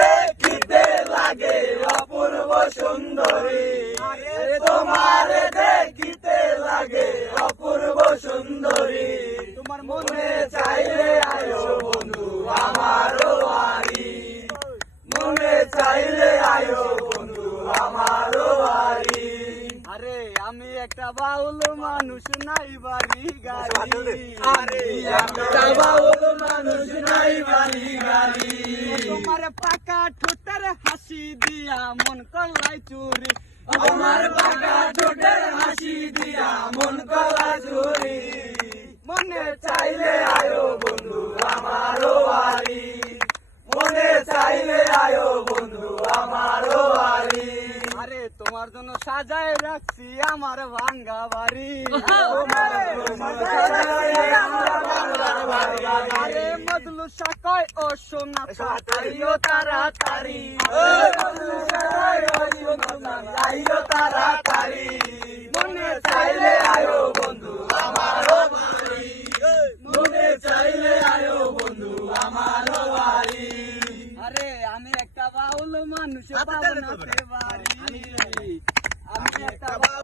দেখিতে লাগে অপূর্ব সুন্দরী, তোমার দেখিতে লাগে অপূর্ব সুন্দরী। তোমার মনে চাইলে আয়ো বন্ধু আমার বাড়ি, মনে চাইলে আয়ো বন্ধু আমার বাড়ি। আরে আমি একটা বাউল মানুষ, নাই বাড়ি গাড়ি। আরে একটা বাউল মানুষ, নাই বাড়ি গাড়ি। তোমার পাকা ঠোঁটের হাসি দিয়া মন করলাই চুরি, আমার পাকা ঠোঁটের হাসি দিয়া মন কলা চুরি। মনে চাইলে আয়ো বন্ধু আমার বাড়ি, মনে চাইলে আয়ো বন্ধু আমার বাড়ি। আরে তোমার জন্য সাজায় রাখছি আমার ভাঙ্গা বাড়ি। আরে মজলু সাকয় ও সোনা তাড়াতাড়িও তাড়াতাড়ি, আইও তাড়াতাড়ি। মনে চাইলে আয়ো বন্ধু আমার বাড়ি, মনে চাইলে আয়ো বন্ধু আমার বাড়ি। আরে আমি একটা বাউল মানুষ, পাবনাতে বাড়ি। আমি একটা